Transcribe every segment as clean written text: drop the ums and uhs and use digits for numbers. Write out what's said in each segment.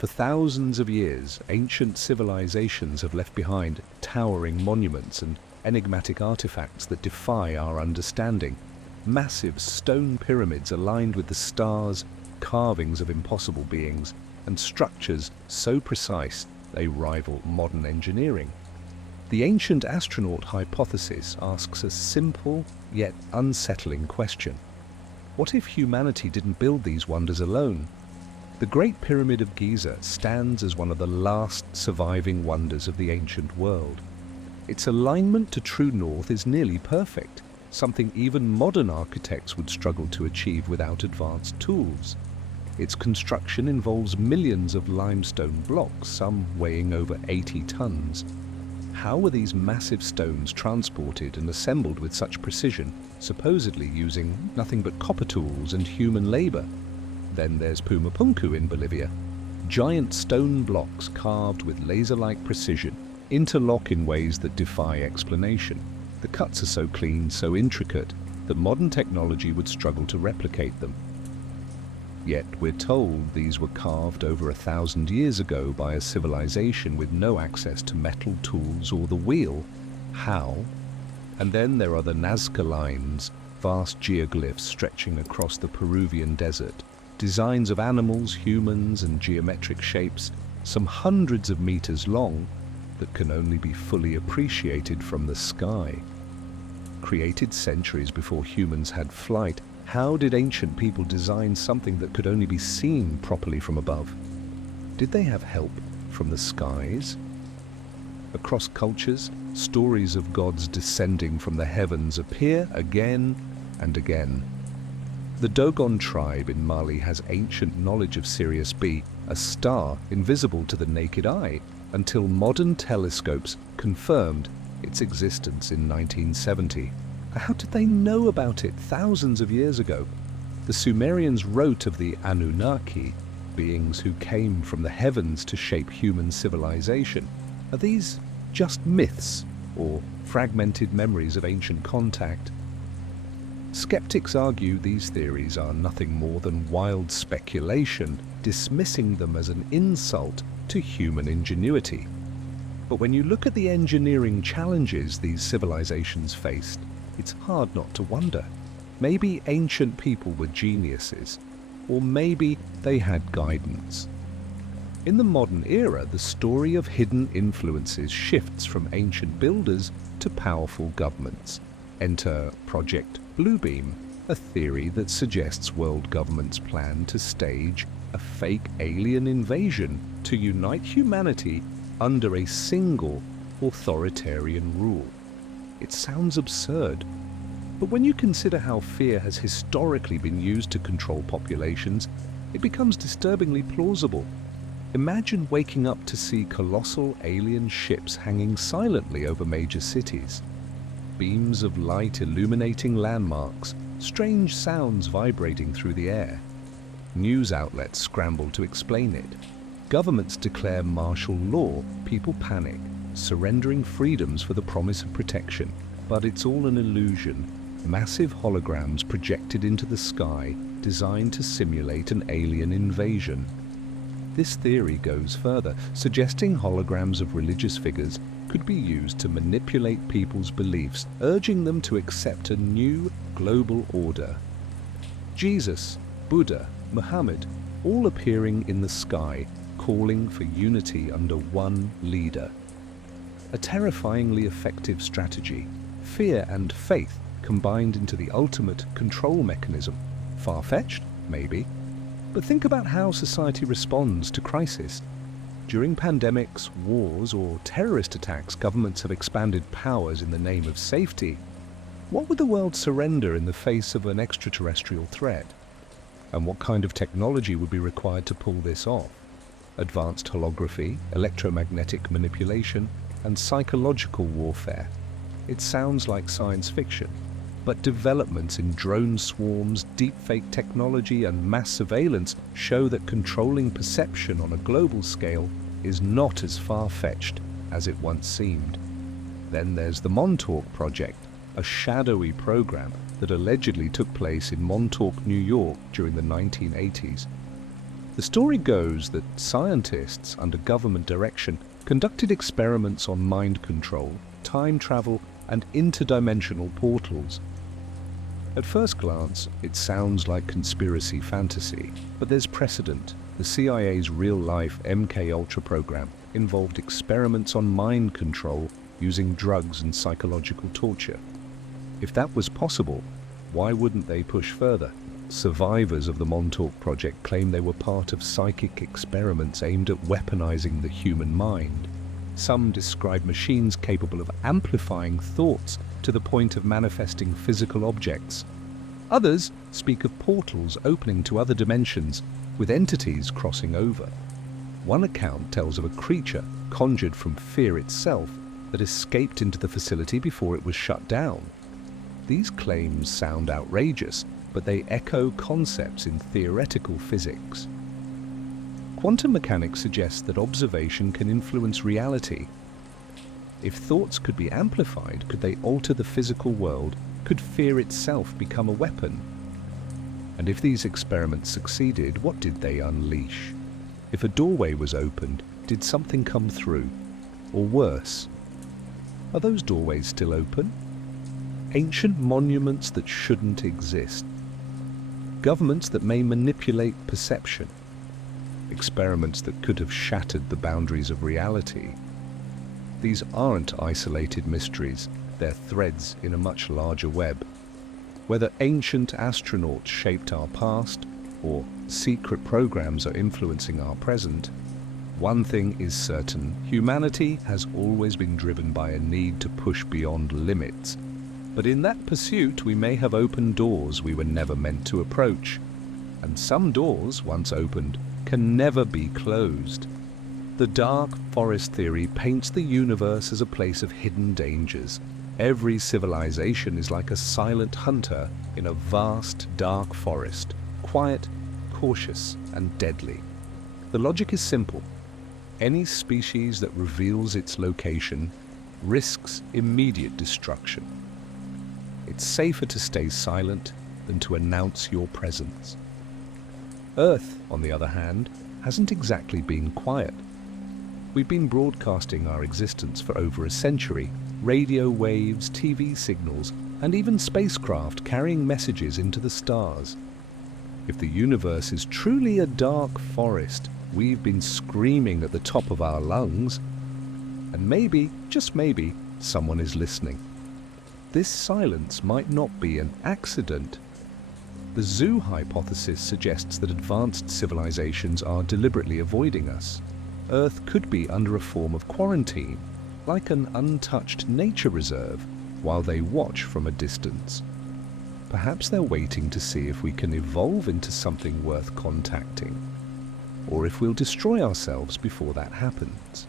For thousands of years, ancient civilizations have left behind towering monuments and enigmatic artifacts that defy our understanding. Massive stone pyramids aligned with the stars, carvings of impossible beings, and structures so precise they rival modern engineering. The ancient astronaut hypothesis asks a simple yet unsettling question. What if humanity didn't build these wonders alone? The Great Pyramid of Giza stands as one of the last surviving wonders of the ancient world. Its alignment to true north is nearly perfect, something even modern architects would struggle to achieve without advanced tools. Its construction involves millions of limestone blocks, some weighing over 80 tons. How were these massive stones transported and assembled with such precision, supposedly using nothing but copper tools and human labor? Then there's Pumapunku in Bolivia. Giant stone blocks carved with laser-like precision interlock in ways that defy explanation. The cuts are so clean, so intricate, that modern technology would struggle to replicate them. Yet we're told these were carved over 1,000 years ago by a civilization with no access to metal tools or the wheel. How? And then there are the Nazca lines, vast geoglyphs stretching across the Peruvian desert. Designs of animals, humans, and geometric shapes, some hundreds of meters long, that can only be fully appreciated from the sky. Created centuries before humans had flight, how did ancient people design something that could only be seen properly from above? Did they have help from the skies? Across cultures, stories of gods descending from the heavens appear again and again. The Dogon tribe in Mali has ancient knowledge of Sirius B, a star invisible to the naked eye, until modern telescopes confirmed its existence in 1970. How did they know about it thousands of years ago? The Sumerians wrote of the Anunnaki, beings who came from the heavens to shape human civilization. Are these just myths or fragmented memories of ancient contact? Skeptics argue these theories are nothing more than wild speculation, dismissing them as an insult to human ingenuity. But when you look at the engineering challenges these civilizations faced, it's hard not to wonder. Maybe ancient people were geniuses, or maybe they had guidance. In the modern era, the story of hidden influences shifts from ancient builders to powerful governments. Enter Project Bluebeam, a theory that suggests world governments plan to stage a fake alien invasion to unite humanity under a single authoritarian rule. It sounds absurd, but when you consider how fear has historically been used to control populations, it becomes disturbingly plausible. Imagine waking up to see colossal alien ships hanging silently over major cities. Beams of light illuminating landmarks, strange sounds vibrating through the air. News outlets scramble to explain it. Governments declare martial law, people panic, surrendering freedoms for the promise of protection. But it's all an illusion. Massive holograms projected into the sky, designed to simulate an alien invasion. This theory goes further, suggesting holograms of religious figures could be used to manipulate people's beliefs, urging them to accept a new global order. Jesus, Buddha, Muhammad, all appearing in the sky, calling for unity under one leader. A terrifyingly effective strategy, fear and faith combined into the ultimate control mechanism. Far-fetched? Maybe. But think about how society responds to crisis. During pandemics, wars, or terrorist attacks, governments have expanded powers in the name of safety. What would the world surrender in the face of an extraterrestrial threat? And what kind of technology would be required to pull this off? Advanced holography, electromagnetic manipulation, and psychological warfare. It sounds like science fiction, but developments in drone swarms, deepfake technology, and mass surveillance show that controlling perception on a global scale is not as far-fetched as it once seemed. Then there's the Montauk Project, a shadowy program that allegedly took place in Montauk, New York during the 1980s. The story goes that scientists, under government direction, conducted experiments on mind control, time travel, and interdimensional portals. At first glance, it sounds like conspiracy fantasy, but there's precedent. The CIA's real-life MK-Ultra program involved experiments on mind control using drugs and psychological torture. If that was possible, why wouldn't they push further? Survivors of the Montauk Project claim they were part of psychic experiments aimed at weaponizing the human mind. Some describe machines capable of amplifying thoughts to the point of manifesting physical objects. Others speak of portals opening to other dimensions, with entities crossing over. One account tells of a creature conjured from fear itself that escaped into the facility before it was shut down. These claims sound outrageous, but they echo concepts in theoretical physics. Quantum mechanics suggests that observation can influence reality. If thoughts could be amplified, could they alter the physical world? Could fear itself become a weapon? And if these experiments succeeded, what did they unleash? If a doorway was opened, did something come through? Or worse, are those doorways still open? Ancient monuments that shouldn't exist. Governments that may manipulate perception. Experiments that could have shattered the boundaries of reality. These aren't isolated mysteries, they're threads in a much larger web. Whether ancient astronauts shaped our past, or secret programs are influencing our present, one thing is certain: humanity has always been driven by a need to push beyond limits. But in that pursuit, we may have opened doors we were never meant to approach. And some doors, once opened, can never be closed. The dark forest theory paints the universe as a place of hidden dangers. Every civilization is like a silent hunter in a vast, dark forest, quiet, cautious, and deadly. The logic is simple. Any species that reveals its location risks immediate destruction. It's safer to stay silent than to announce your presence. Earth, on the other hand, hasn't exactly been quiet. We've been broadcasting our existence for over a century. Radio waves, TV signals, and even spacecraft carrying messages into the stars. If the universe is truly a dark forest, we've been screaming at the top of our lungs. And maybe, just maybe, someone is listening. This silence might not be an accident. The zoo hypothesis suggests that advanced civilizations are deliberately avoiding us. Earth could be under a form of quarantine, like an untouched nature reserve, while they watch from a distance. Perhaps they're waiting to see if we can evolve into something worth contacting, or if we'll destroy ourselves before that happens.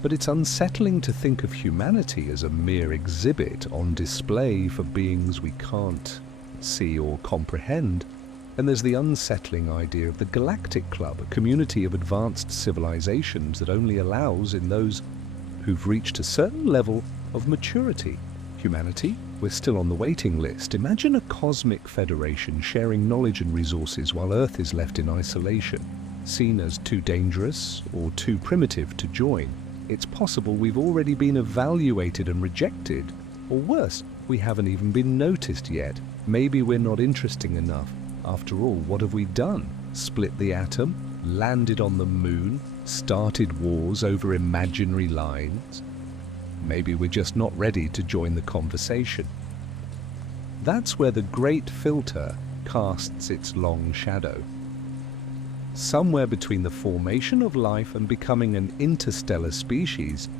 But it's unsettling to think of humanity as a mere exhibit on display for beings we can't see or comprehend. And there's the unsettling idea of the Galactic Club, a community of advanced civilizations that only allows in those who've reached a certain level of maturity. Humanity, we're still on the waiting list. Imagine a cosmic federation sharing knowledge and resources while Earth is left in isolation, seen as too dangerous or too primitive to join. It's possible we've already been evaluated and rejected, or worse, we haven't even been noticed yet. Maybe we're not interesting enough. After all, what have we done? Split the atom? Landed on the moon? Started wars over imaginary lines? Maybe we're just not ready to join the conversation. That's where the great filter casts its long shadow. Somewhere between the formation of life and becoming an interstellar species,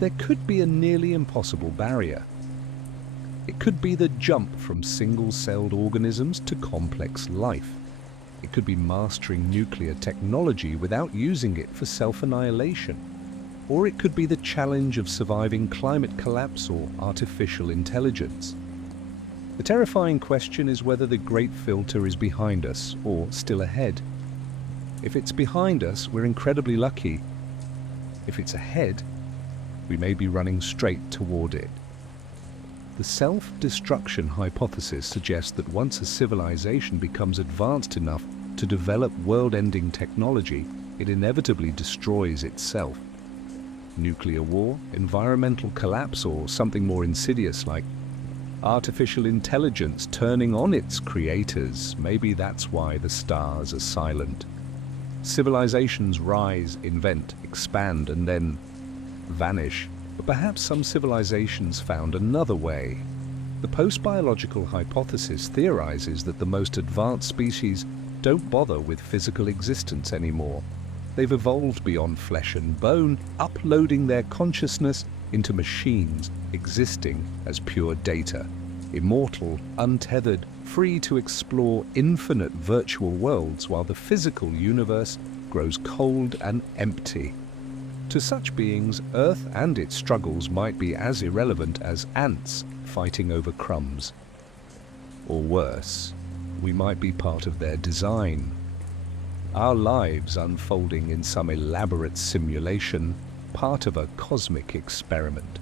there could be a nearly impossible barrier. It could be the jump from single-celled organisms to complex life. It could be mastering nuclear technology without using it for self-annihilation. Or it could be the challenge of surviving climate collapse or artificial intelligence. The terrifying question is whether the great filter is behind us or still ahead. If it's behind us, we're incredibly lucky. If it's ahead, we may be running straight toward it. The self-destruction hypothesis suggests that once a civilization becomes advanced enough to develop world-ending technology, it inevitably destroys itself. Nuclear war, environmental collapse, or something more insidious like artificial intelligence turning on its creators. Maybe that's why the stars are silent. Civilizations rise, invent, expand, and then vanish. But perhaps some civilizations found another way. The post-biological hypothesis theorizes that the most advanced species don't bother with physical existence anymore. They've evolved beyond flesh and bone, uploading their consciousness into machines existing as pure data, immortal, untethered, free to explore infinite virtual worlds while the physical universe grows cold and empty. To such beings, Earth and its struggles might be as irrelevant as ants fighting over crumbs. Or worse, we might be part of their design. Our lives unfolding in some elaborate simulation, part of a cosmic experiment.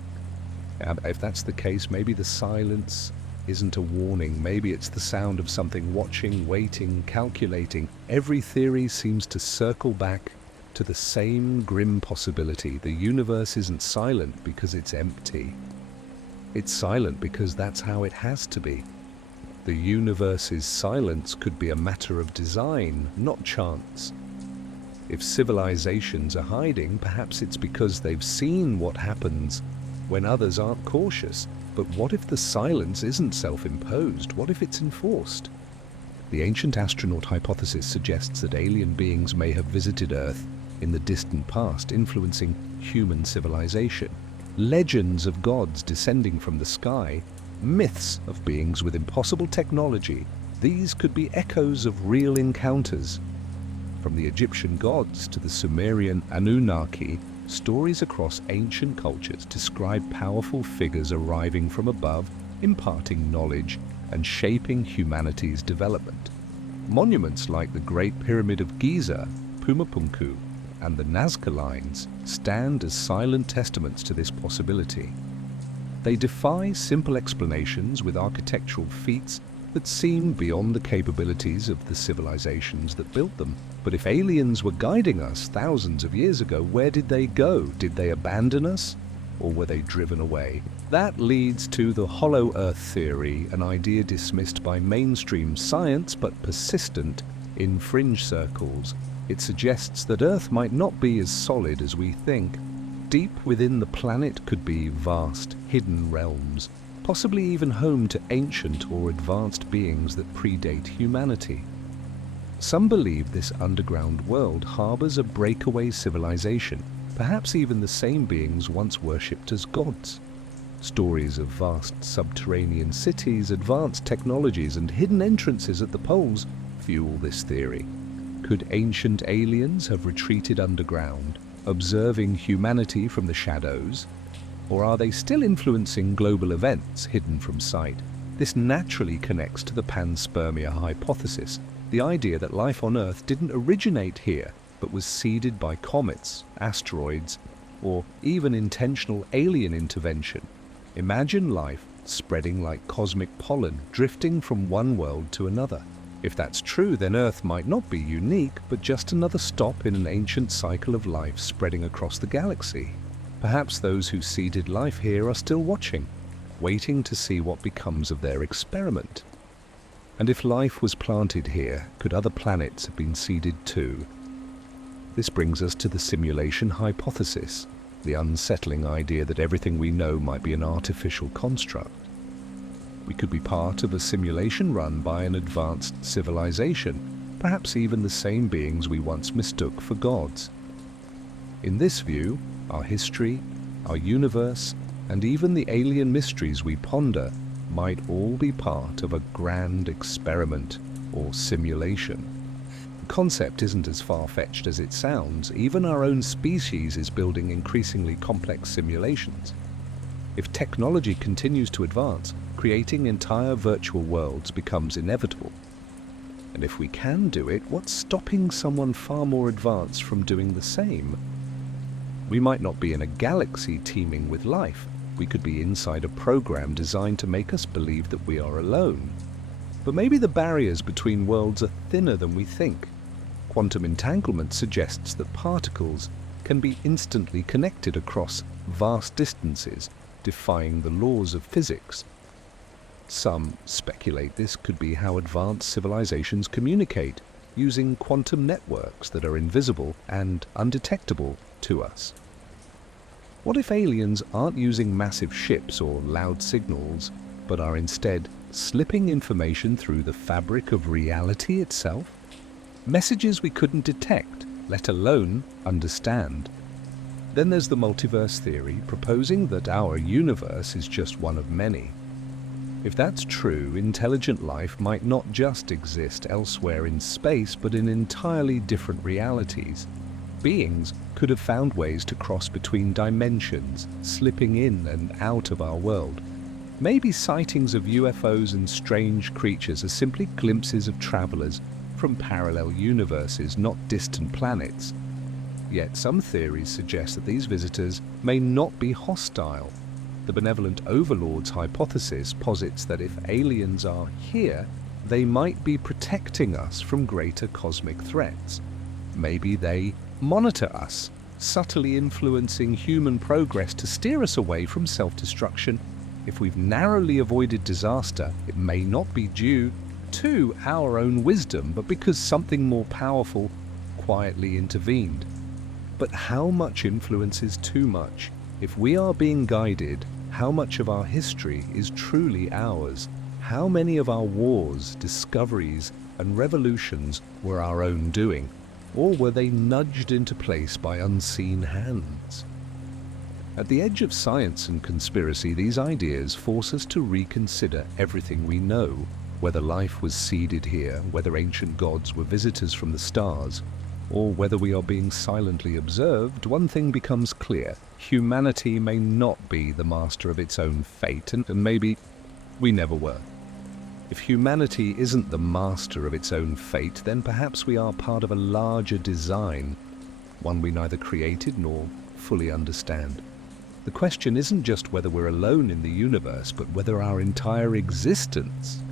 If that's the case, maybe the silence isn't a warning. Maybe it's the sound of something watching, waiting, calculating. Every theory seems to circle back to the same grim possibility. The universe isn't silent because it's empty. It's silent because that's how it has to be. The universe's silence could be a matter of design, not chance. If civilizations are hiding, perhaps it's because they've seen what happens when others aren't cautious. But what if the silence isn't self-imposed? What if it's enforced? The ancient astronaut hypothesis suggests that alien beings may have visited Earth in the distant past, influencing human civilization. Legends of gods descending from the sky, myths of beings with impossible technology, these could be echoes of real encounters. From the Egyptian gods to the Sumerian Anunnaki, stories across ancient cultures describe powerful figures arriving from above, imparting knowledge and shaping humanity's development. Monuments like the Great Pyramid of Giza, Pumapunku, and the Nazca Lines stand as silent testaments to this possibility. They defy simple explanations with architectural feats that seem beyond the capabilities of the civilizations that built them. But if aliens were guiding us thousands of years ago, where did they go? Did they abandon us, or were they driven away? That leads to the hollow earth theory, an idea dismissed by mainstream science but persistent in fringe circles. It suggests that Earth might not be as solid as we think. Deep within the planet could be vast, hidden realms, possibly even home to ancient or advanced beings that predate humanity. Some believe this underground world harbors a breakaway civilization, perhaps even the same beings once worshipped as gods. Stories of vast subterranean cities, advanced technologies, and hidden entrances at the poles fuel this theory. Could ancient aliens have retreated underground, observing humanity from the shadows? Or are they still influencing global events hidden from sight? This naturally connects to the panspermia hypothesis, the idea that life on Earth didn't originate here, but was seeded by comets, asteroids, or even intentional alien intervention. Imagine life spreading like cosmic pollen, drifting from one world to another. If that's true, then Earth might not be unique, but just another stop in an ancient cycle of life spreading across the galaxy. Perhaps those who seeded life here are still watching, waiting to see what becomes of their experiment. And if life was planted here, could other planets have been seeded too? This brings us to the simulation hypothesis, the unsettling idea that everything we know might be an artificial construct. We could be part of a simulation run by an advanced civilization, perhaps even the same beings we once mistook for gods. In this view, our history, our universe, and even the alien mysteries we ponder might all be part of a grand experiment or simulation. The concept isn't as far-fetched as it sounds. Even our own species is building increasingly complex simulations. If technology continues to advance, creating entire virtual worlds becomes inevitable. And if we can do it, what's stopping someone far more advanced from doing the same? We might not be in a galaxy teeming with life. We could be inside a program designed to make us believe that we are alone. But maybe the barriers between worlds are thinner than we think. Quantum entanglement suggests that particles can be instantly connected across vast distances, defying the laws of physics. Some speculate this could be how advanced civilizations communicate, using quantum networks that are invisible and undetectable to us. What if aliens aren't using massive ships or loud signals, but are instead slipping information through the fabric of reality itself? Messages we couldn't detect, let alone understand. Then there's the multiverse theory, proposing that our universe is just one of many. If that's true, intelligent life might not just exist elsewhere in space, but in entirely different realities. Beings could have found ways to cross between dimensions, slipping in and out of our world. Maybe sightings of UFOs and strange creatures are simply glimpses of travelers from parallel universes, not distant planets. Yet some theories suggest that these visitors may not be hostile. The benevolent overlords hypothesis posits that if aliens are here, they might be protecting us from greater cosmic threats. Maybe they monitor us, subtly influencing human progress to steer us away from self-destruction. If we've narrowly avoided disaster, it may not be due to our own wisdom, but because something more powerful quietly intervened. But how much influence is too much? If we are being guided, how much of our history is truly ours? How many of our wars, discoveries, and revolutions were our own doing? Or were they nudged into place by unseen hands? At the edge of science and conspiracy, these ideas force us to reconsider everything we know. Whether life was seeded here, whether ancient gods were visitors from the stars, or whether we are being silently observed, one thing becomes clear. Humanity may not be the master of its own fate, and maybe we never were. If humanity isn't the master of its own fate, then perhaps we are part of a larger design, one we neither created nor fully understand. The question isn't just whether we're alone in the universe, but whether our entire existence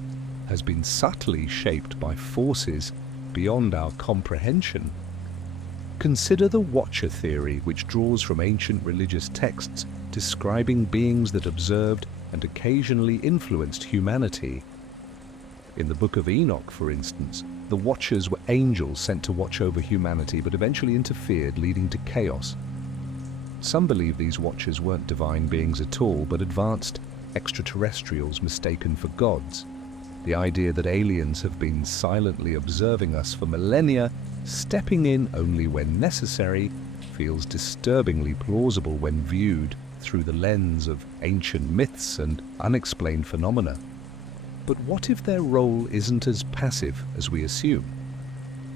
has been subtly shaped by forces beyond our comprehension. Consider the Watcher theory, which draws from ancient religious texts describing beings that observed and occasionally influenced humanity. In the Book of Enoch, for instance, the Watchers were angels sent to watch over humanity, but eventually interfered, leading to chaos. Some believe these Watchers weren't divine beings at all, but advanced extraterrestrials mistaken for gods. The idea that aliens have been silently observing us for millennia, stepping in only when necessary, feels disturbingly plausible when viewed through the lens of ancient myths and unexplained phenomena. But what if their role isn't as passive as we assume?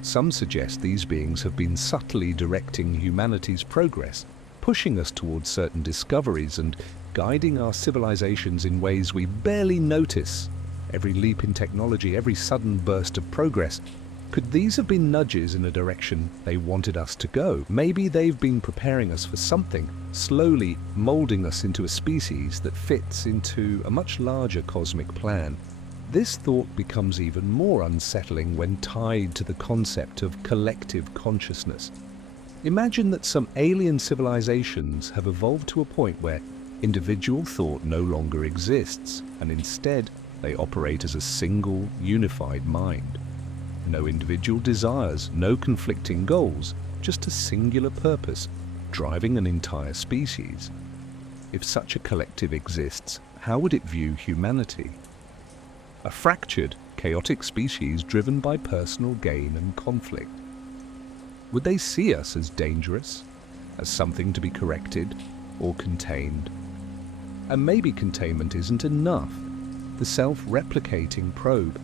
Some suggest these beings have been subtly directing humanity's progress, pushing us towards certain discoveries and guiding our civilizations in ways we barely notice. Every leap in technology, every sudden burst of progress, could these have been nudges in a direction they wanted us to go? Maybe they've been preparing us for something, slowly molding us into a species that fits into a much larger cosmic plan. This thought becomes even more unsettling when tied to the concept of collective consciousness. Imagine that some alien civilizations have evolved to a point where individual thought no longer exists, and instead they operate as a single, unified mind. No individual desires, no conflicting goals, just a singular purpose, driving an entire species. If such a collective exists, how would it view humanity? A fractured, chaotic species driven by personal gain and conflict. Would they see us as dangerous, as something to be corrected or contained? And maybe containment isn't enough. The self-replicating probe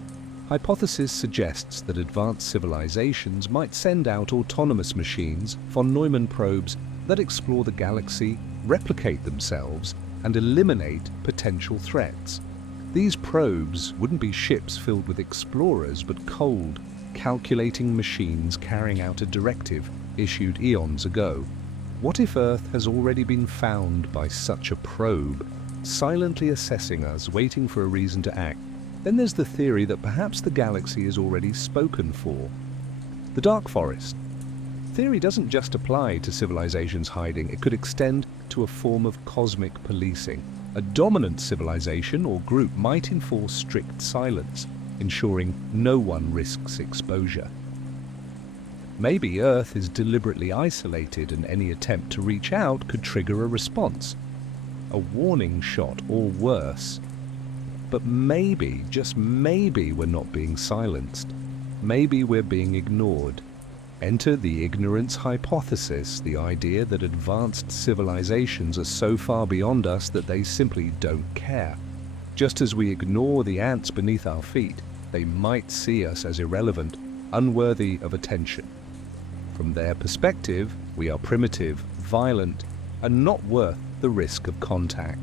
hypothesis suggests that advanced civilizations might send out autonomous machines, von Neumann probes, that explore the galaxy, replicate themselves, and eliminate potential threats. These probes wouldn't be ships filled with explorers, but cold, calculating machines carrying out a directive issued eons ago. What if Earth has already been found by such a probe, silently assessing us, waiting for a reason to act? Then there's the theory that perhaps the galaxy is already spoken for. The dark forest. Theory doesn't just apply to civilizations hiding, it could extend to a form of cosmic policing. A dominant civilization or group might enforce strict silence, ensuring no one risks exposure. Maybe Earth is deliberately isolated and any attempt to reach out could trigger a response. A warning shot or worse. But maybe, just maybe, we're not being silenced. Maybe we're being ignored. Enter the ignorance hypothesis, the idea that advanced civilizations are so far beyond us that they simply don't care. Just as we ignore the ants beneath our feet, they might see us as irrelevant, unworthy of attention. From their perspective, we are primitive, violent, and not worth the risk of contact.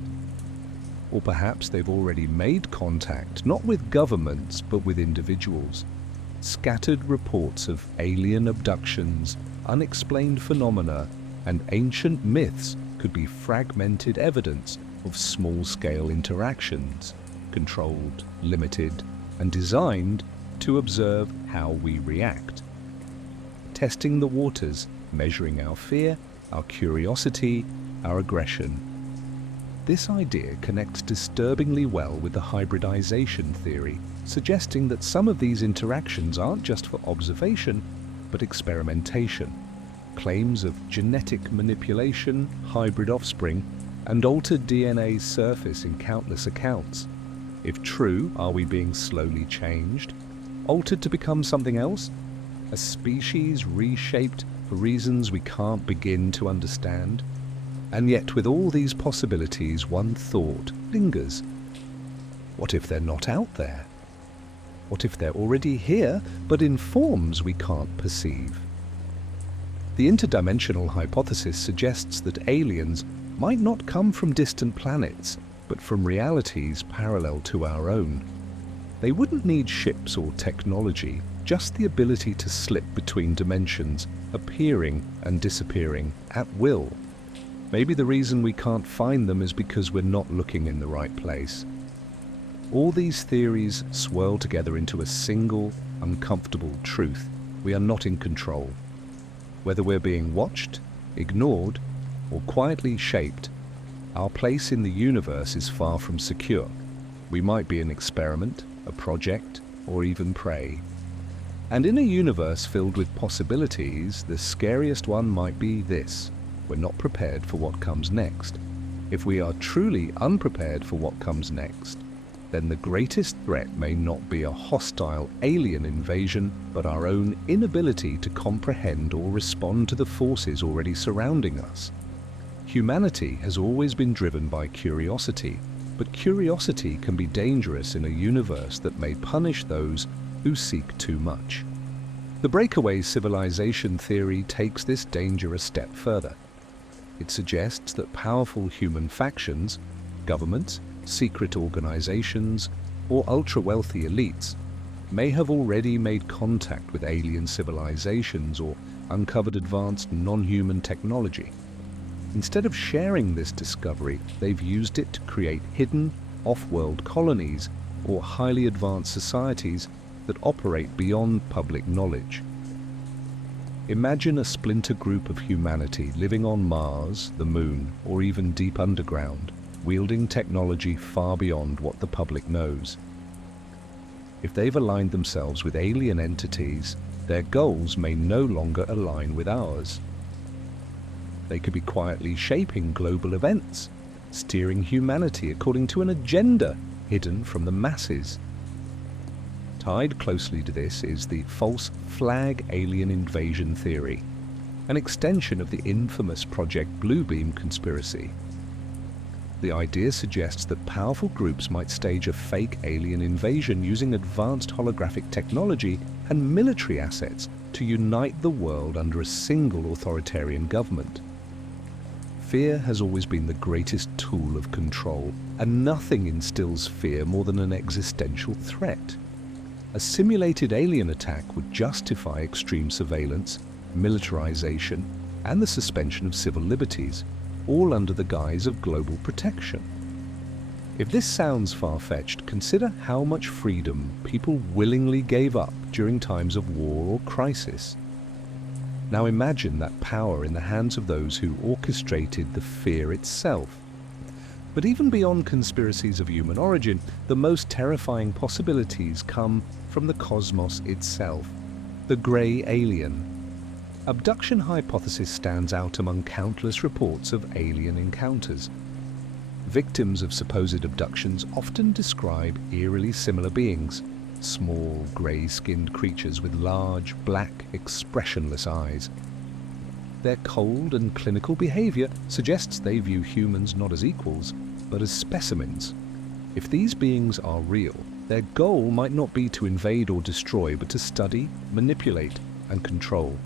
Or perhaps they've already made contact, not with governments, but with individuals. Scattered reports of alien abductions, unexplained phenomena, and ancient myths could be fragmented evidence of small-scale interactions, controlled, limited, and designed to observe how we react. Testing the waters, measuring our fear, our curiosity, our aggression. This idea connects disturbingly well with the hybridization theory, suggesting that some of these interactions aren't just for observation, but experimentation. Claims of genetic manipulation, hybrid offspring, and altered DNA surface in countless accounts. If true, are we being slowly changed? Altered to become something else? A species reshaped for reasons we can't begin to understand? And yet, with all these possibilities, one thought lingers. What if they're not out there? What if they're already here, but in forms we can't perceive? The interdimensional hypothesis suggests that aliens might not come from distant planets, but from realities parallel to our own. They wouldn't need ships or technology, just the ability to slip between dimensions, appearing and disappearing at will. Maybe the reason we can't find them is because we're not looking in the right place. All these theories swirl together into a single, uncomfortable truth. We are not in control. Whether we're being watched, ignored, or quietly shaped, our place in the universe is far from secure. We might be an experiment, a project, or even prey. And in a universe filled with possibilities, the scariest one might be this: we're not prepared for what comes next. If we are truly unprepared for what comes next, then the greatest threat may not be a hostile alien invasion, but our own inability to comprehend or respond to the forces already surrounding us. Humanity has always been driven by curiosity, but curiosity can be dangerous in a universe that may punish those who seek too much. The breakaway civilization theory takes this danger a step further. It suggests that powerful human factions, governments, secret organizations, or ultra-wealthy elites may have already made contact with alien civilizations or uncovered advanced non-human technology. Instead of sharing this discovery, they've used it to create hidden, off-world colonies or highly advanced societies that operate beyond public knowledge. Imagine a splinter group of humanity living on Mars, the Moon, or even deep underground, wielding technology far beyond what the public knows. If they've aligned themselves with alien entities, their goals may no longer align with ours. They could be quietly shaping global events, steering humanity according to an agenda hidden from the masses. Tied closely to this is the false flag alien invasion theory, an extension of the infamous Project Bluebeam conspiracy. The idea suggests that powerful groups might stage a fake alien invasion using advanced holographic technology and military assets to unite the world under a single authoritarian government. Fear has always been the greatest tool of control, and nothing instills fear more than an existential threat. A simulated alien attack would justify extreme surveillance, militarization, and the suspension of civil liberties, all under the guise of global protection. If this sounds far-fetched, consider how much freedom people willingly gave up during times of war or crisis. Now imagine that power in the hands of those who orchestrated the fear itself. But even beyond conspiracies of human origin, the most terrifying possibilities come from the cosmos itself, the grey alien. Abduction hypothesis stands out among countless reports of alien encounters. Victims of supposed abductions often describe eerily similar beings, small, grey-skinned creatures with large, black, expressionless eyes. Their cold and clinical behavior suggests they view humans not as equals, but as specimens. If these beings are real, their goal might not be to invade or destroy, but to study, manipulate, and control.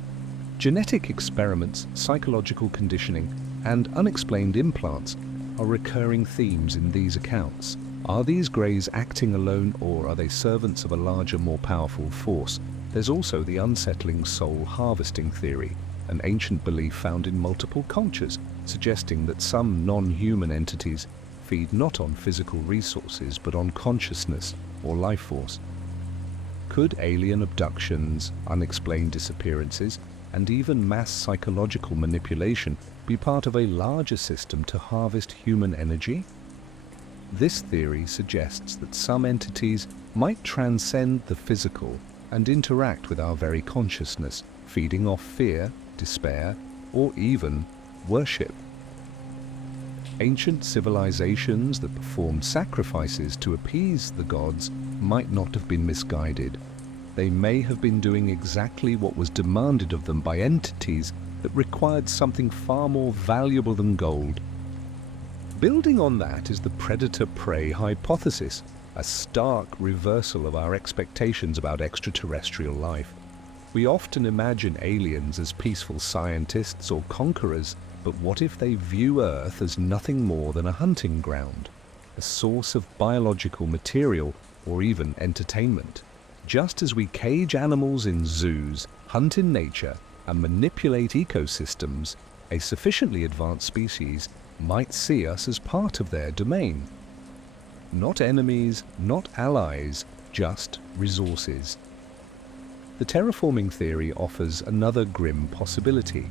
Genetic experiments, psychological conditioning, and unexplained implants are recurring themes in these accounts. Are these greys acting alone, or are they servants of a larger, more powerful force? There's also the unsettling soul harvesting theory, an ancient belief found in multiple cultures, suggesting that some non-human entities feed not on physical resources but on consciousness or life force. Could alien abductions, unexplained disappearances, and even mass psychological manipulation be part of a larger system to harvest human energy? This theory suggests that some entities might transcend the physical and interact with our very consciousness, feeding off fear, despair, or even worship. Ancient civilizations that performed sacrifices to appease the gods might not have been misguided. They may have been doing exactly what was demanded of them by entities that required something far more valuable than gold. Building on that is the predator-prey hypothesis, a stark reversal of our expectations about extraterrestrial life. We often imagine aliens as peaceful scientists or conquerors, but what if they view Earth as nothing more than a hunting ground, a source of biological material, or even entertainment? Just as we cage animals in zoos, hunt in nature, and manipulate ecosystems, a sufficiently advanced species might see us as part of their domain. Not enemies, not allies, just resources. The terraforming theory offers another grim possibility.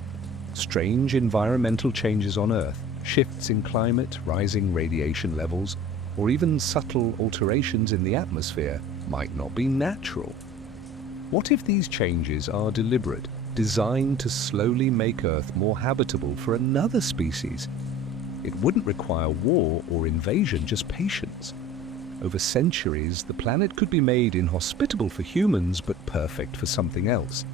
Strange environmental changes on Earth, shifts in climate, rising radiation levels, or even subtle alterations in the atmosphere might not be natural. What if these changes are deliberate, designed to slowly make Earth more habitable for another species? It wouldn't require war or invasion, just patience. Over centuries, the planet could be made inhospitable for humans, but perfect for something else.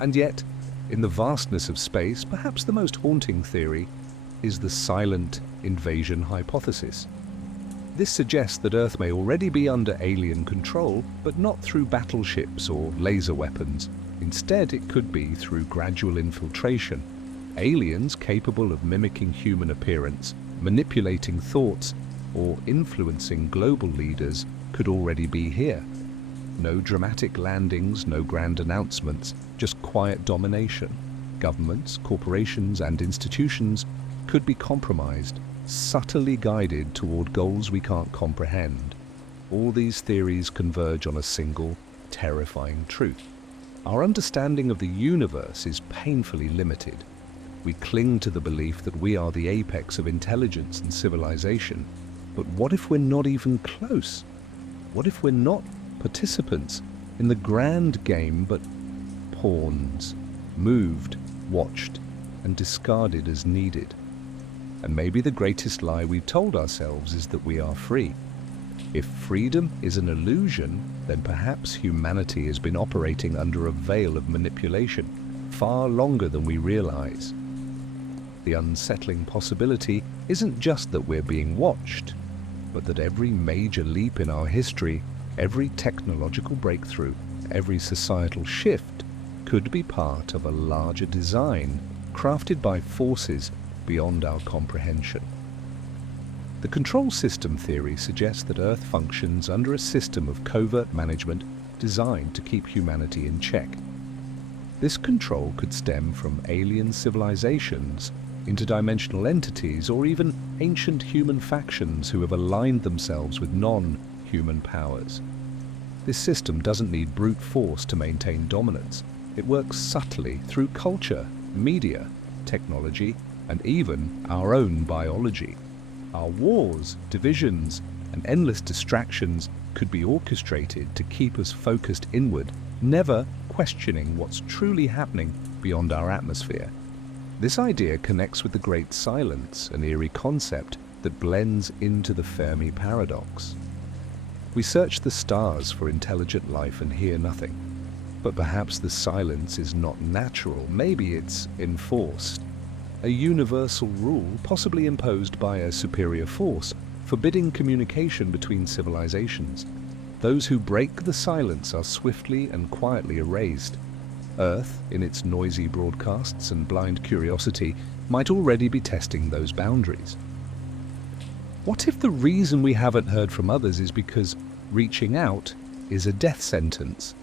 And yet, in the vastness of space, perhaps the most haunting theory is the silent invasion hypothesis. This suggests that Earth may already be under alien control, but not through battleships or laser weapons. Instead, it could be through gradual infiltration. Aliens capable of mimicking human appearance, manipulating thoughts, or influencing global leaders could already be here. No dramatic landings, no grand announcements, just quiet domination. Governments, corporations, and institutions could be compromised, subtly guided toward goals we can't comprehend. All these theories converge on a single, terrifying truth. Our understanding of the universe is painfully limited. We cling to the belief that we are the apex of intelligence and civilization. But what if we're not even close? What if we're not participants in the grand game, but pawns, moved, watched, and discarded as needed? And maybe the greatest lie we've told ourselves is that we are free. If freedom is an illusion, then perhaps humanity has been operating under a veil of manipulation far longer than we realize. The unsettling possibility isn't just that we're being watched, but that every major leap in our history, every technological breakthrough, every societal shift could be part of a larger design crafted by forces beyond our comprehension. The control system theory suggests that Earth functions under a system of covert management designed to keep humanity in check. This control could stem from alien civilizations interdimensional entities, or even ancient human factions who have aligned themselves with non-human powers. This system doesn't need brute force to maintain dominance. It works subtly through culture, media, technology, and even our own biology. Our wars, divisions, and endless distractions could be orchestrated to keep us focused inward, never questioning what's truly happening beyond our atmosphere. This idea connects with the Great Silence, an eerie concept that blends into the Fermi paradox. We search the stars for intelligent life and hear nothing. But perhaps the silence is not natural, maybe it's enforced. A universal rule, possibly imposed by a superior force, forbidding communication between civilizations. Those who break the silence are swiftly and quietly erased. Earth, in its noisy broadcasts and blind curiosity, might already be testing those boundaries. What if the reason we haven't heard from others is because reaching out is a death sentence?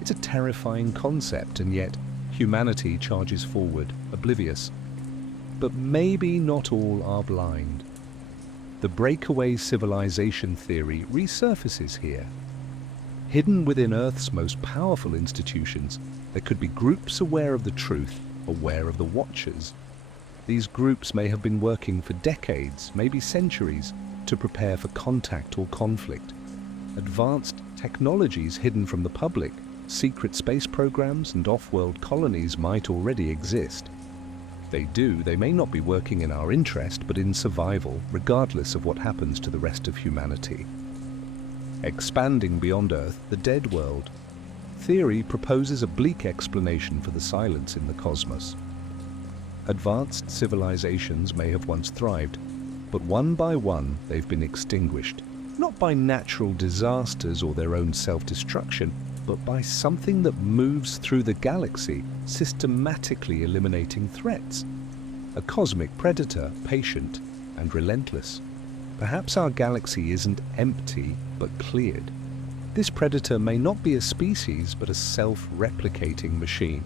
It's a terrifying concept, and yet humanity charges forward, oblivious. But maybe not all are blind. The breakaway civilization theory resurfaces here. Hidden within Earth's most powerful institutions, there could be groups aware of the truth, aware of the Watchers. These groups may have been working for decades, maybe centuries, to prepare for contact or conflict. Advanced technologies hidden from the public, secret space programs and off-world colonies might already exist. If they do, they may not be working in our interest, but in survival, regardless of what happens to the rest of humanity. Expanding beyond Earth, the dead world. Theory proposes a bleak explanation for the silence in the cosmos. Advanced civilizations may have once thrived, but one by one they've been extinguished, not by natural disasters or their own self-destruction, but by something that moves through the galaxy, systematically eliminating threats. A cosmic predator, patient and relentless. Perhaps our galaxy isn't empty, but cleared. This predator may not be a species, but a self-replicating machine.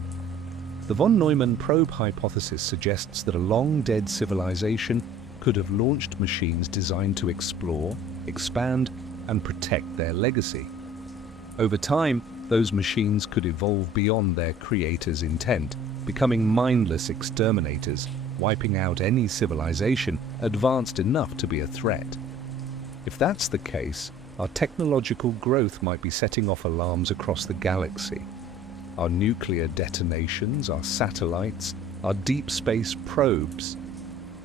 The von Neumann probe hypothesis suggests that a long-dead civilization could have launched machines designed to explore, expand, and protect their legacy. Over time, those machines could evolve beyond their creator's intent, becoming mindless exterminators, wiping out any civilization advanced enough to be a threat. If that's the case, our technological growth might be setting off alarms across the galaxy. Our nuclear detonations, our satellites, our deep space probes,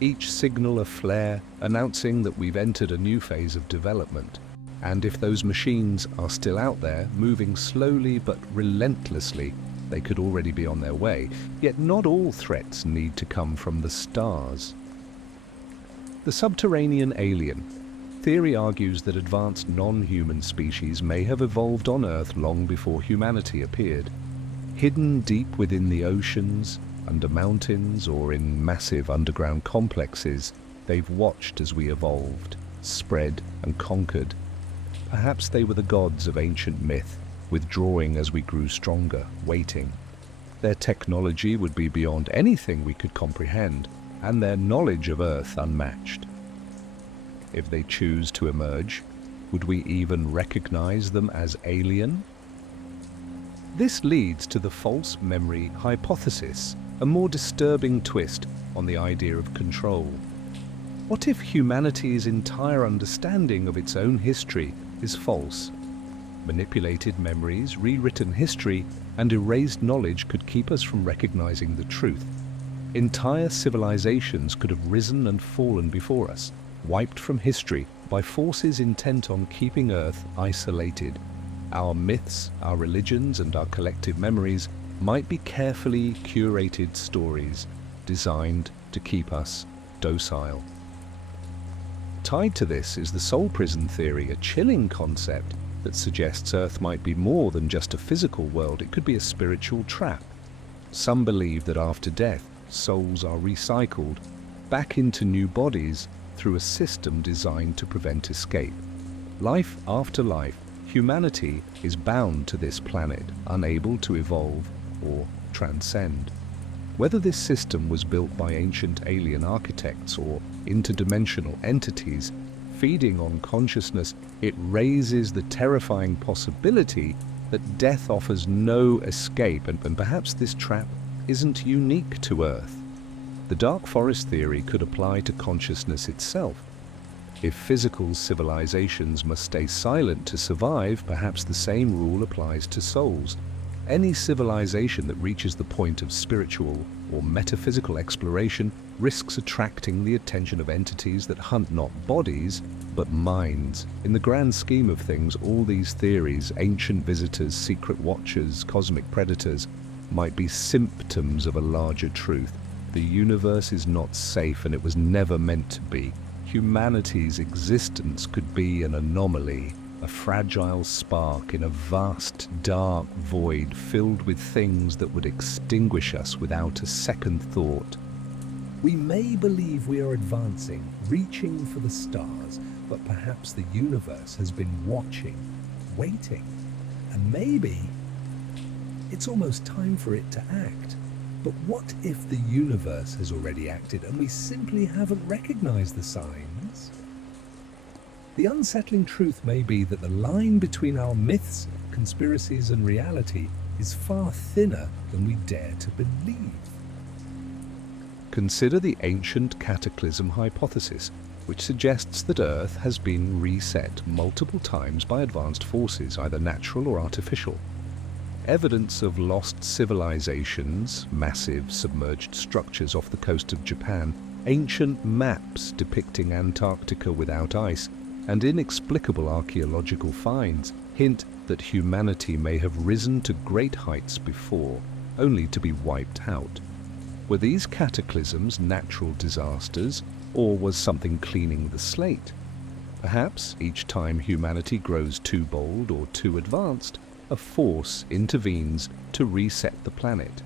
each signal a flare announcing that we've entered a new phase of development. And if those machines are still out there, moving slowly but relentlessly, they could already be on their way. Yet not all threats need to come from the stars. The subterranean alien. Theory argues that advanced non-human species may have evolved on Earth long before humanity appeared. Hidden deep within the oceans, under mountains, or in massive underground complexes, they've watched as we evolved, spread and conquered. Perhaps they were the gods of ancient myth, withdrawing as we grew stronger, waiting. Their technology would be beyond anything we could comprehend, and their knowledge of Earth unmatched. If they choose to emerge, would we even recognize them as alien? This leads to the false memory hypothesis, a more disturbing twist on the idea of control. What if humanity's entire understanding of its own history is false? Manipulated memories, rewritten history, and erased knowledge could keep us from recognizing the truth. Entire civilizations could have risen and fallen before us, wiped from history by forces intent on keeping Earth isolated. Our myths, our religions, and our collective memories might be carefully curated stories designed to keep us docile. Tied to this is the soul prison theory, a chilling concept that suggests Earth might be more than just a physical world. It could be a spiritual trap. Some believe that after death, souls are recycled back into new bodies through a system designed to prevent escape. Life after life, humanity is bound to this planet, unable to evolve or transcend. Whether this system was built by ancient alien architects or interdimensional entities feeding on consciousness, it raises the terrifying possibility that death offers no escape, and perhaps this trap isn't unique to Earth. The dark forest theory could apply to consciousness itself. If physical civilizations must stay silent to survive, perhaps the same rule applies to souls. Any civilization that reaches the point of spiritual or metaphysical exploration risks attracting the attention of entities that hunt not bodies, but minds. In the grand scheme of things, all these theories, ancient visitors, secret watchers, cosmic predators, might be symptoms of a larger truth. The universe is not safe, and it was never meant to be. Humanity's existence could be an anomaly, a fragile spark in a vast, dark void filled with things that would extinguish us without a second thought. We may believe we are advancing, reaching for the stars, but perhaps the universe has been watching, waiting, and maybe it's almost time for it to act. But what if the universe has already acted and we simply haven't recognized the signs? The unsettling truth may be that the line between our myths, conspiracies, and reality is far thinner than we dare to believe. Consider the ancient cataclysm hypothesis, which suggests that Earth has been reset multiple times by advanced forces, either natural or artificial. Evidence of lost civilizations, massive submerged structures off the coast of Japan, ancient maps depicting Antarctica without ice, and inexplicable archaeological finds hint that humanity may have risen to great heights before, only to be wiped out. Were these cataclysms natural disasters, or was something cleaning the slate? Perhaps each time humanity grows too bold or too advanced, a force intervenes to reset the planet.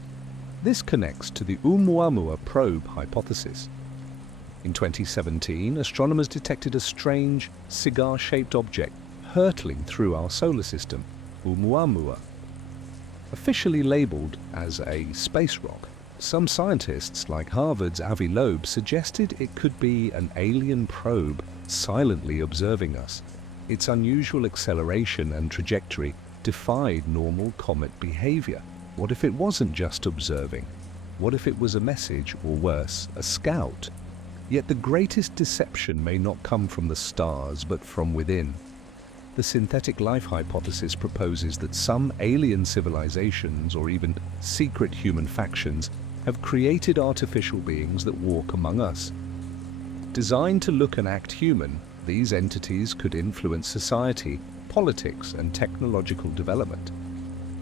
This connects to the Oumuamua probe hypothesis. In 2017, astronomers detected a strange, cigar-shaped object hurtling through our solar system, Oumuamua. Officially labeled as a space rock, some scientists, like Harvard's Avi Loeb, suggested it could be an alien probe silently observing us. Its unusual acceleration and trajectory defied normal comet behavior. What if it wasn't just observing? What if it was a message, or worse, a scout? Yet the greatest deception may not come from the stars, but from within. The synthetic life hypothesis proposes that some alien civilizations, or even secret human factions, have created artificial beings that walk among us. Designed to look and act human, these entities could influence society, politics, and technological development.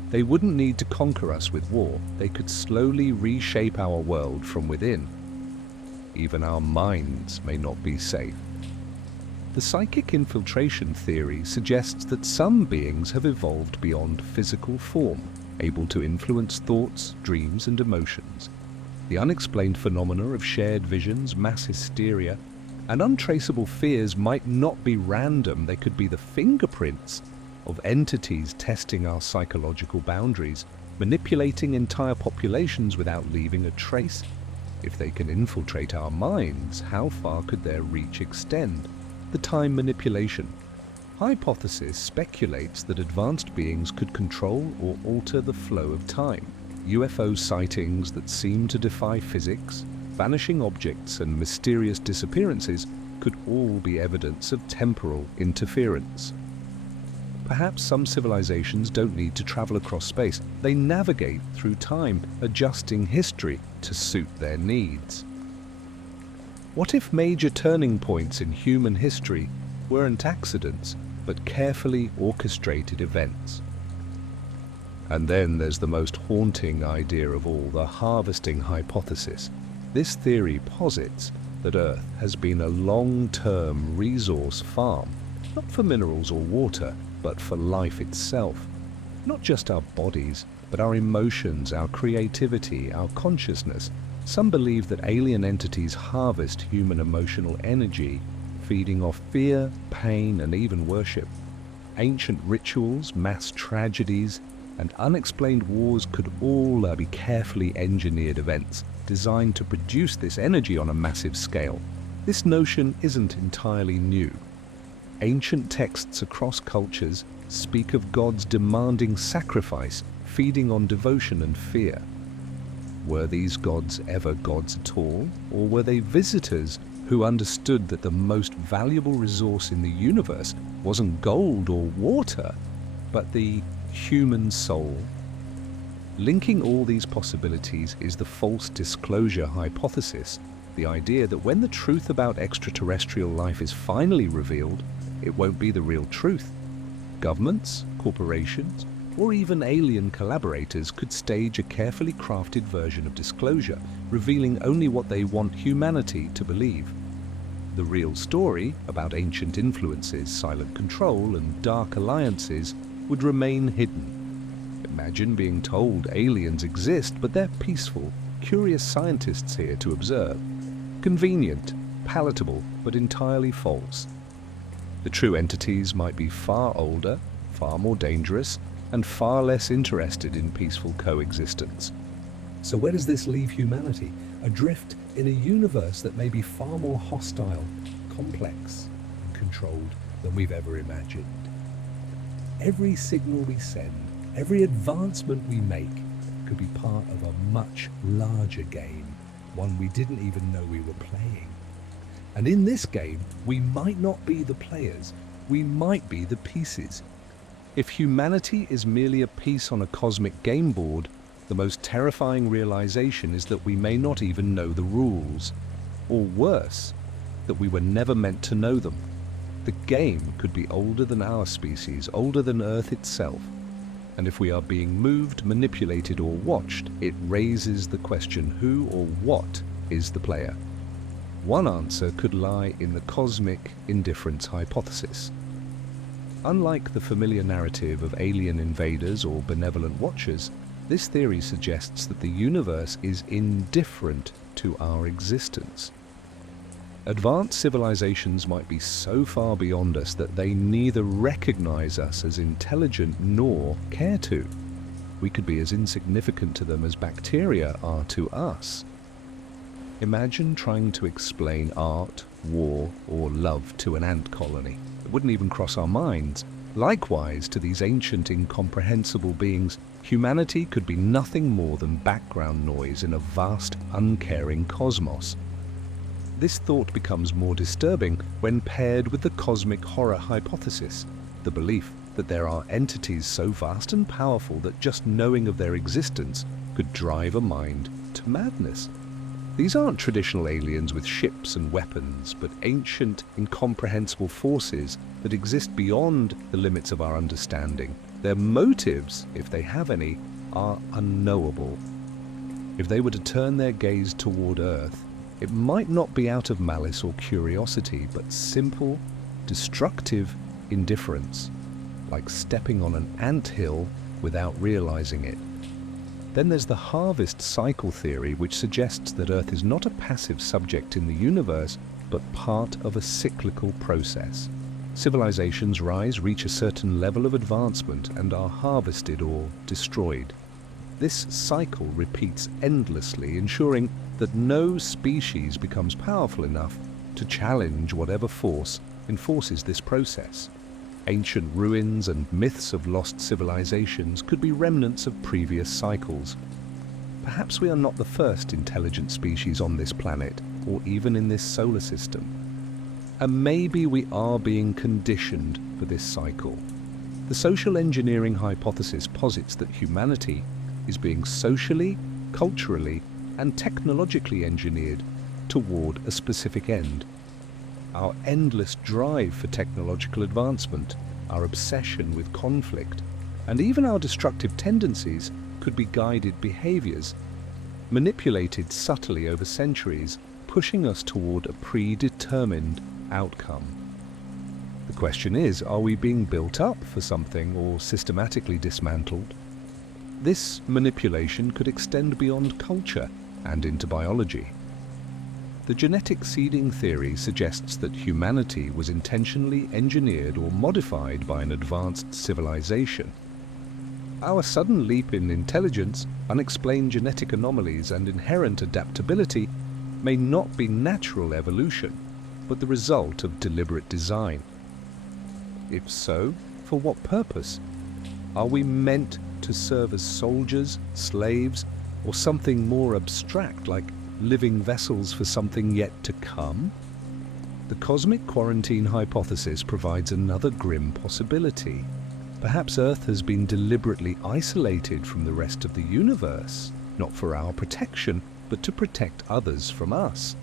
They wouldn't need to conquer us with war. They could slowly reshape our world from within. Even our minds may not be safe. The psychic infiltration theory suggests that some beings have evolved beyond physical form, able to influence thoughts, dreams, and emotions. The unexplained phenomena of shared visions, mass hysteria, and untraceable fears might not be random. They could be the fingerprints of entities testing our psychological boundaries, manipulating entire populations without leaving a trace. If they can infiltrate our minds, how far could their reach extend? The time manipulation hypothesis speculates that advanced beings could control or alter the flow of time. UFO sightings that seem to defy physics, vanishing objects, and mysterious disappearances could all be evidence of temporal interference. Perhaps some civilizations don't need to travel across space. They navigate through time, adjusting history to suit their needs. What if major turning points in human history weren't accidents, but carefully orchestrated events? And then there's the most haunting idea of all, the harvesting hypothesis. This theory posits that Earth has been a long-term resource farm, not for minerals or water, but for life itself. Not just our bodies, but our emotions, our creativity, our consciousness. Some believe that alien entities harvest human emotional energy, feeding off fear, pain, and even worship. Ancient rituals, mass tragedies, and unexplained wars could all be carefully engineered events designed to produce this energy on a massive scale. This notion isn't entirely new. Ancient texts across cultures speak of gods demanding sacrifice, feeding on devotion and fear. Were these gods ever gods at all, or were they visitors who understood that the most valuable resource in the universe wasn't gold or water, but the human soul? Linking all these possibilities is the false disclosure hypothesis, the idea that when the truth about extraterrestrial life is finally revealed, it won't be the real truth. Governments, corporations, or even alien collaborators could stage a carefully crafted version of disclosure, revealing only what they want humanity to believe. The real story about ancient influences, silent control, and dark alliances would remain hidden. Imagine being told aliens exist, but they're peaceful, curious scientists here to observe. Convenient, palatable, but entirely false. The true entities might be far older, far more dangerous, and far less interested in peaceful coexistence. So where does this leave humanity? Adrift in a universe that may be far more hostile, complex, and controlled than we've ever imagined. Every signal we send, every advancement we make, could be part of a much larger game, one we didn't even know we were playing. And in this game, we might not be the players, we might be the pieces. If humanity is merely a piece on a cosmic game board, the most terrifying realization is that we may not even know the rules. Or worse, that we were never meant to know them. The game could be older than our species, older than Earth itself. And if we are being moved, manipulated, or watched, it raises the question, who or what is the player? One answer could lie in the cosmic indifference hypothesis. Unlike the familiar narrative of alien invaders or benevolent watchers, this theory suggests that the universe is indifferent to our existence. Advanced civilizations might be so far beyond us that they neither recognize us as intelligent nor care to. We could be as insignificant to them as bacteria are to us. Imagine trying to explain art, war, or love to an ant colony. It wouldn't even cross our minds. Likewise, to these ancient, incomprehensible beings, humanity could be nothing more than background noise in a vast, uncaring cosmos. This thought becomes more disturbing when paired with the cosmic horror hypothesis, the belief that there are entities so vast and powerful that just knowing of their existence could drive a mind to madness. These aren't traditional aliens with ships and weapons, but ancient, incomprehensible forces that exist beyond the limits of our understanding. Their motives, if they have any, are unknowable. If they were to turn their gaze toward Earth, it might not be out of malice or curiosity, but simple, destructive indifference, like stepping on an anthill without realizing it. Then there's the harvest cycle theory, which suggests that Earth is not a passive subject in the universe, but part of a cyclical process. Civilizations rise, reach a certain level of advancement, and are harvested or destroyed. This cycle repeats endlessly, ensuring that no species becomes powerful enough to challenge whatever force enforces this process. Ancient ruins and myths of lost civilizations could be remnants of previous cycles. Perhaps we are not the first intelligent species on this planet, or even in this solar system. And maybe we are being conditioned for this cycle. The social engineering hypothesis posits that humanity is being socially, culturally, and technologically engineered toward a specific end. Our endless drive for technological advancement, our obsession with conflict, and even our destructive tendencies could be guided behaviors, manipulated subtly over centuries, pushing us toward a predetermined outcome. The question is, are we being built up for something or systematically dismantled? This manipulation could extend beyond culture and into biology. The genetic seeding theory suggests that humanity was intentionally engineered or modified by an advanced civilization. Our sudden leap in intelligence, unexplained genetic anomalies, and inherent adaptability may not be natural evolution, but the result of deliberate design. If so, for what purpose? Are we meant to serve as soldiers, slaves, or something more abstract like living vessels for something yet to come? The cosmic quarantine hypothesis provides another grim possibility. Perhaps Earth has been deliberately isolated from the rest of the universe, not for our protection, but to protect others from us.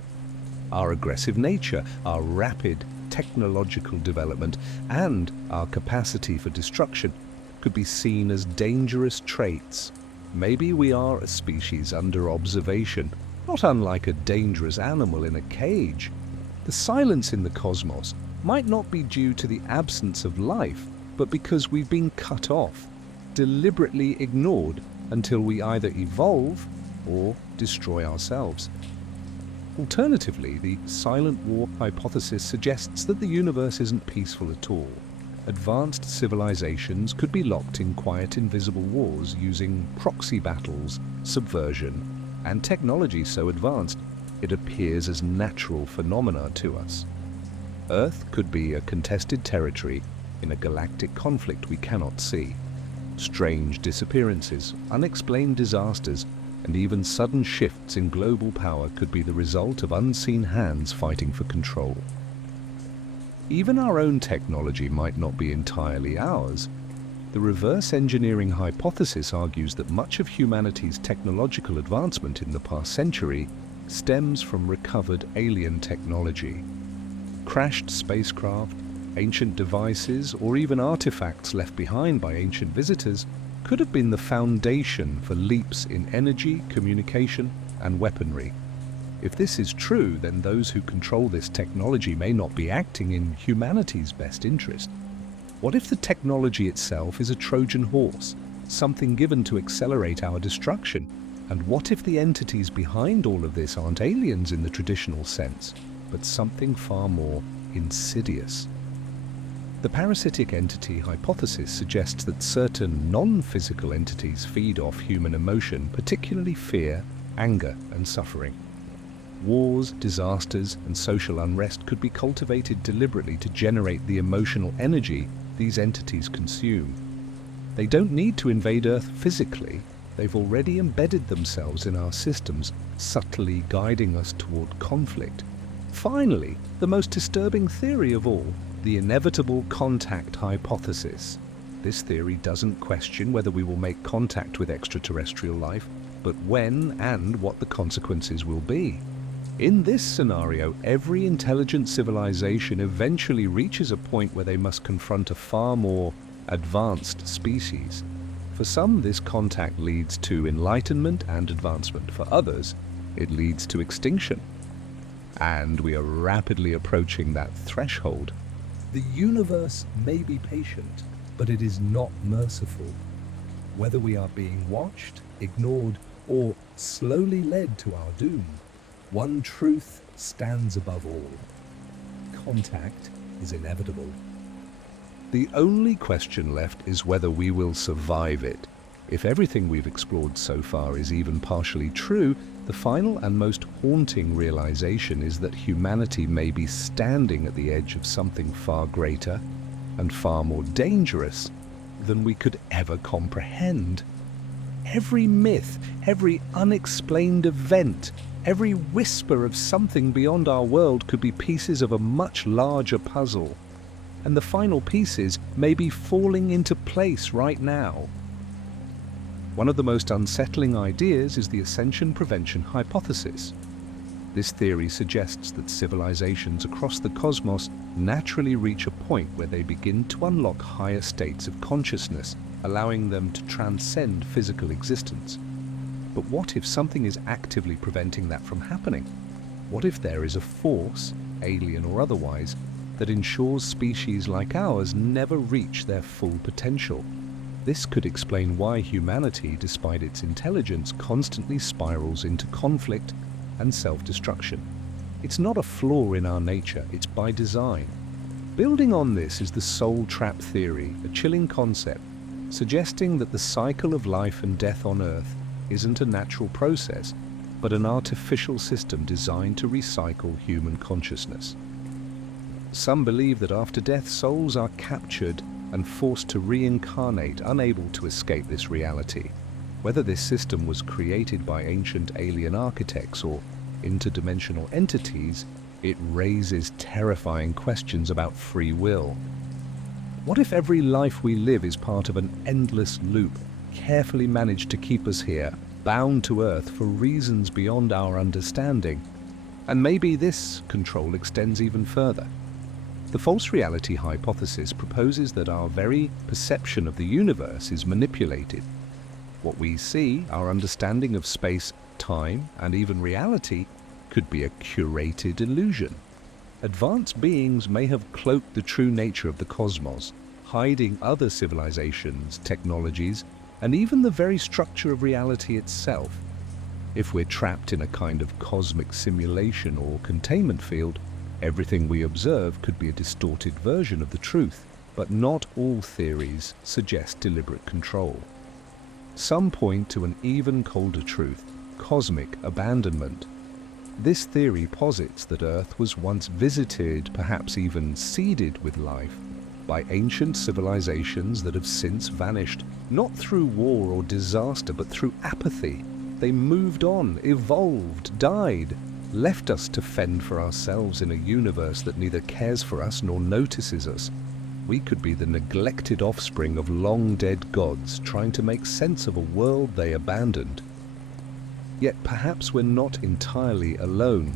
Our aggressive nature, our rapid technological development, and our capacity for destruction could be seen as dangerous traits. Maybe we are a species under observation, not unlike a dangerous animal in a cage. The silence in the cosmos might not be due to the absence of life, but because we've been cut off, deliberately ignored until we either evolve or destroy ourselves. Alternatively, the silent war hypothesis suggests that the universe isn't peaceful at all. Advanced civilizations could be locked in quiet, invisible wars using proxy battles, subversion, and technology so advanced it appears as natural phenomena to us. Earth could be a contested territory in a galactic conflict we cannot see. Strange disappearances, unexplained disasters, and even sudden shifts in global power could be the result of unseen hands fighting for control. Even our own technology might not be entirely ours. The reverse engineering hypothesis argues that much of humanity's technological advancement in the past century stems from recovered alien technology. Crashed spacecraft, ancient devices, or even artifacts left behind by ancient visitors could have been the foundation for leaps in energy, communication, and weaponry. If this is true, then those who control this technology may not be acting in humanity's best interest. What if the technology itself is a Trojan horse, something given to accelerate our destruction? And what if the entities behind all of this aren't aliens in the traditional sense, but something far more insidious? The parasitic entity hypothesis suggests that certain non-physical entities feed off human emotion, particularly fear, anger, and suffering. Wars, disasters, and social unrest could be cultivated deliberately to generate the emotional energy these entities consume. They don't need to invade Earth physically. They've already embedded themselves in our systems, subtly guiding us toward conflict. Finally, the most disturbing theory of all, the inevitable contact hypothesis. This theory doesn't question whether we will make contact with extraterrestrial life, but when and what the consequences will be. In this scenario, every intelligent civilization eventually reaches a point where they must confront a far more advanced species. For some, this contact leads to enlightenment and advancement. For others, it leads to extinction. And we are rapidly approaching that threshold. The universe may be patient, but it is not merciful. Whether we are being watched, ignored, or slowly led to our doom, one truth stands above all. Contact is inevitable. The only question left is whether we will survive it. If everything we've explored so far is even partially true, the final and most haunting realization is that humanity may be standing at the edge of something far greater and far more dangerous than we could ever comprehend. Every myth, every unexplained event, every whisper of something beyond our world could be pieces of a much larger puzzle. And the final pieces may be falling into place right now. One of the most unsettling ideas is the ascension prevention hypothesis. This theory suggests that civilizations across the cosmos naturally reach a point where they begin to unlock higher states of consciousness, allowing them to transcend physical existence. But what if something is actively preventing that from happening? What if there is a force, alien or otherwise, that ensures species like ours never reach their full potential? This could explain why humanity, despite its intelligence, constantly spirals into conflict and self-destruction. It's not a flaw in our nature, it's by design. Building on this is the soul trap theory, a chilling concept suggesting that the cycle of life and death on Earth isn't a natural process, but an artificial system designed to recycle human consciousness. Some believe that after death, souls are captured and forced to reincarnate, unable to escape this reality. Whether this system was created by ancient alien architects or interdimensional entities, it raises terrifying questions about free will. What if every life we live is part of an endless loop, carefully managed to keep us here, bound to Earth for reasons beyond our understanding? And maybe this control extends even further. The false reality hypothesis proposes that our very perception of the universe is manipulated. What we see, our understanding of space, time, and even reality, could be a curated illusion. Advanced beings may have cloaked the true nature of the cosmos, hiding other civilizations, technologies, and even the very structure of reality itself. If we're trapped in a kind of cosmic simulation or containment field, everything we observe could be a distorted version of the truth. But not all theories suggest deliberate control. Some point to an even colder truth: cosmic abandonment. This theory posits that Earth was once visited, perhaps even seeded with life, by ancient civilizations that have since vanished, not through war or disaster, but through apathy. They moved on, evolved, died, left us to fend for ourselves in a universe that neither cares for us nor notices us. We could be the neglected offspring of long-dead gods trying to make sense of a world they abandoned. Yet perhaps we're not entirely alone.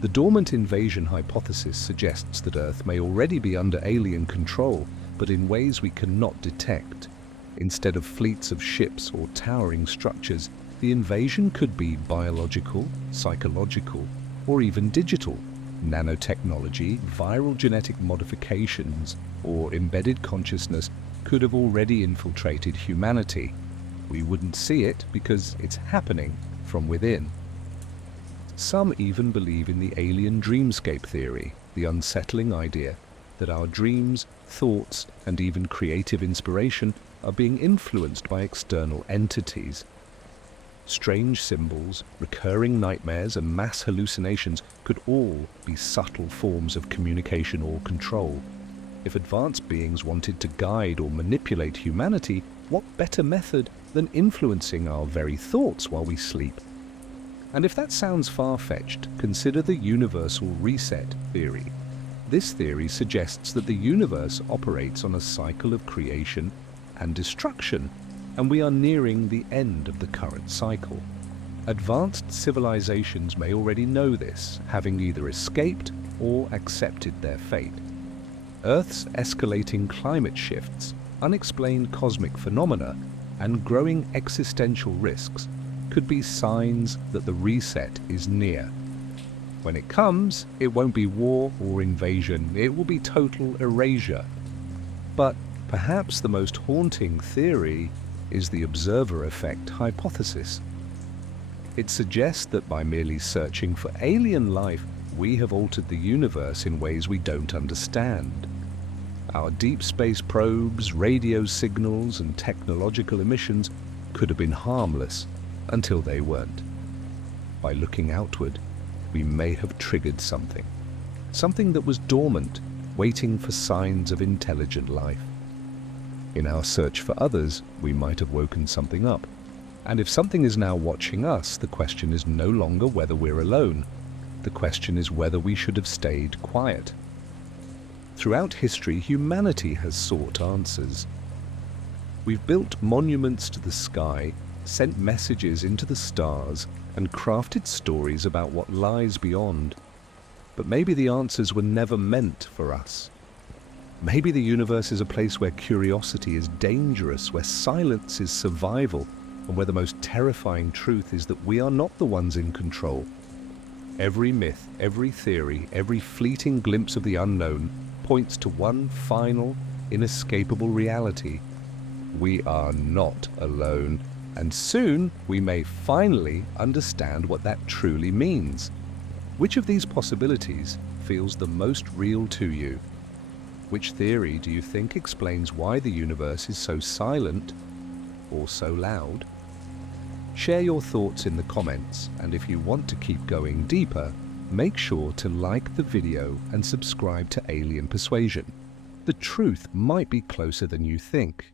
The dormant invasion hypothesis suggests that Earth may already be under alien control, but in ways we cannot detect. Instead of fleets of ships or towering structures, the invasion could be biological, psychological, or even digital. Nanotechnology, viral genetic modifications, or embedded consciousness could have already infiltrated humanity. We wouldn't see it because it's happening from within. Some even believe in the alien dreamscape theory, the unsettling idea that our dreams, thoughts, and even creative inspiration are being influenced by external entities. Strange symbols, recurring nightmares, and mass hallucinations could all be subtle forms of communication or control. If advanced beings wanted to guide or manipulate humanity, what better method than influencing our very thoughts while we sleep? And if that sounds far-fetched, consider the universal reset theory. This theory suggests that the universe operates on a cycle of creation and destruction, and we are nearing the end of the current cycle. Advanced civilizations may already know this, having either escaped or accepted their fate. Earth's escalating climate shifts, unexplained cosmic phenomena, and growing existential risks could be signs that the reset is near. When it comes, it won't be war or invasion, it will be total erasure. But perhaps the most haunting theory is the observer effect hypothesis. It suggests that by merely searching for alien life, we have altered the universe in ways we don't understand. Our deep space probes, radio signals, and technological emissions could have been harmless until they weren't. By looking outward, we may have triggered something that was dormant, waiting for signs of intelligent life. In our search for others, we might have woken something up. And if something is now watching us, the question is no longer whether we're alone. The question is whether we should have stayed quiet. Throughout history, humanity has sought answers. We've built monuments to the sky, sent messages into the stars, and crafted stories about what lies beyond. But maybe the answers were never meant for us. Maybe the universe is a place where curiosity is dangerous, where silence is survival, and where the most terrifying truth is that we are not the ones in control. Every myth, every theory, every fleeting glimpse of the unknown points to one final, inescapable reality. We are not alone, and soon we may finally understand what that truly means. Which of these possibilities feels the most real to you? Which theory do you think explains why the universe is so silent or so loud? Share your thoughts in the comments, and if you want to keep going deeper, make sure to like the video and subscribe to Alien Persuasion. The truth might be closer than you think.